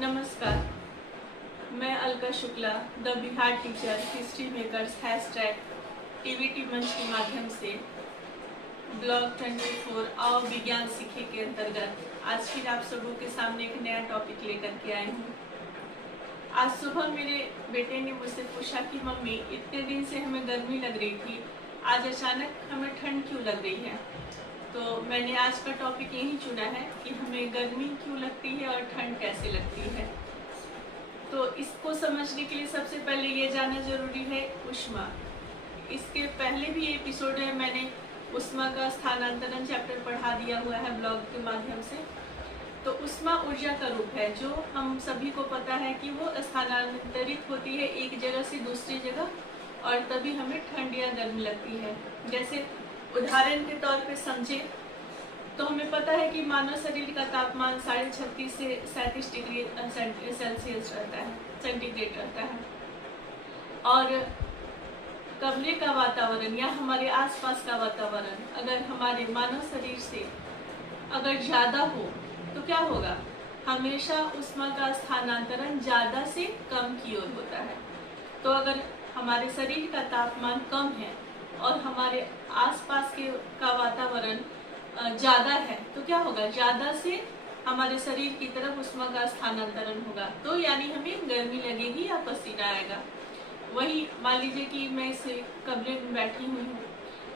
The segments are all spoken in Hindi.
नमस्कार, मैं Alka Shukla the Bihar teacher history makers hashtag TVT मंच के माध्यम से ब्लॉग 24 आओ विज्ञान सीखे के अंतर्गत आज फिर आप सबों के सामने एक नया टॉपिक लेकर के आई हूँ। आज सुबह मेरे बेटे ने मुझसे पूछा कि मम्मी इतने दिन से हमें गर्मी लग रही थी, आज अचानक हमें ठंड क्यों लग रही है। तो मैंने आज का टॉपिक यही चुना है कि हमें गर्मी क्यों लगती है और ठंड कैसे लगती है। तो इसको समझने के लिए सबसे पहले ये जानना जरूरी है ऊष्मा। इसके पहले भी एपिसोड में मैंने ऊष्मा का स्थानांतरण चैप्टर पढ़ा दिया हुआ है ब्लॉग के माध्यम से। तो ऊष्मा ऊर्जा का रूप है जो हम सभी को पता है कि वो स्थानांतरित होती है एक जगह से दूसरी जगह और तभी हमें ठंड या गर्मी लगती है। जैसे उदाहरण के तौर पे समझे तो हमें पता है कि मानव शरीर का तापमान 36.5 से 37 डिग्री सेल्सियस रहता है, सेंटीग्रेड रहता है। और कमरे का वातावरण या हमारे आसपास का वातावरण अगर हमारे मानव शरीर से अगर ज़्यादा हो तो क्या होगा, हमेशा ऊष्मा का स्थानांतरण ज़्यादा से कम की ओर होता है। तो अगर हमारे शरीर का तापमान कम है और हमारे आसपास का वातावरण ज़्यादा है तो क्या होगा, ज़्यादा से हमारे शरीर की तरफ ऊष्मा का स्थानांतरण होगा। तो यानी हमें गर्मी लगेगी या पसीना आएगा। वही मान लीजिए कि मैं इस कमरे में बैठी हुई हूँ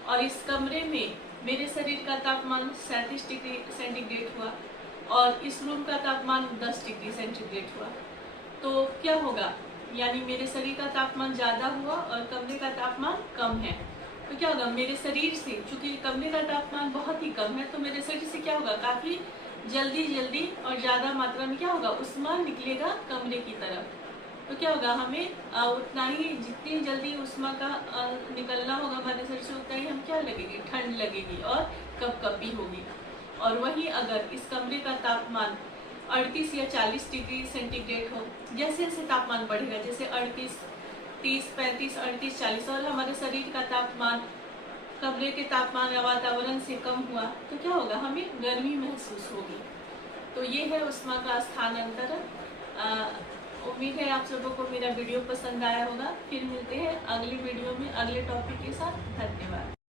और इस कमरे में मेरे शरीर का तापमान 37 डिग्री सेंटीग्रेड हुआ और इस रूम का तापमान 10 डिग्री सेंटीग्रेड हुआ। तो क्या होगा, यानी मेरे शरीर का तापमान ज़्यादा हुआ और कमरे का तापमान कम है। तो क्या होगा, मेरे शरीर से, चूंकि कमरे का तापमान बहुत ही कम है तो मेरे शरीर से क्या होगा, काफ़ी जल्दी और ज़्यादा मात्रा में क्या होगा, ऊष्मा निकलेगा कमरे की तरफ। तो क्या होगा, हमें उतना ही, जितनी जल्दी ऊष्मा का निकलना होगा हमारे शरीर से उतना ही हम क्या लगेगी, ठंड लगेगी और कपकपी होगी। और वहीं अगर इस कमरे का तापमान 38 या 40 डिग्री सेंटीग्रेड हो, जैसे जैसे तापमान बढ़ेगा, जैसे 38, 30, 35, 38, 40 और हमारे शरीर का तापमान कमरे के तापमान या वातावरण से कम हुआ तो क्या होगा, हमें गर्मी महसूस होगी। तो ये है ऊष्मा का स्थानांतरण। उम्मीद है आप सबों को मेरा वीडियो पसंद आया होगा। फिर मिलते हैं अगले वीडियो में अगले टॉपिक के साथ। धन्यवाद।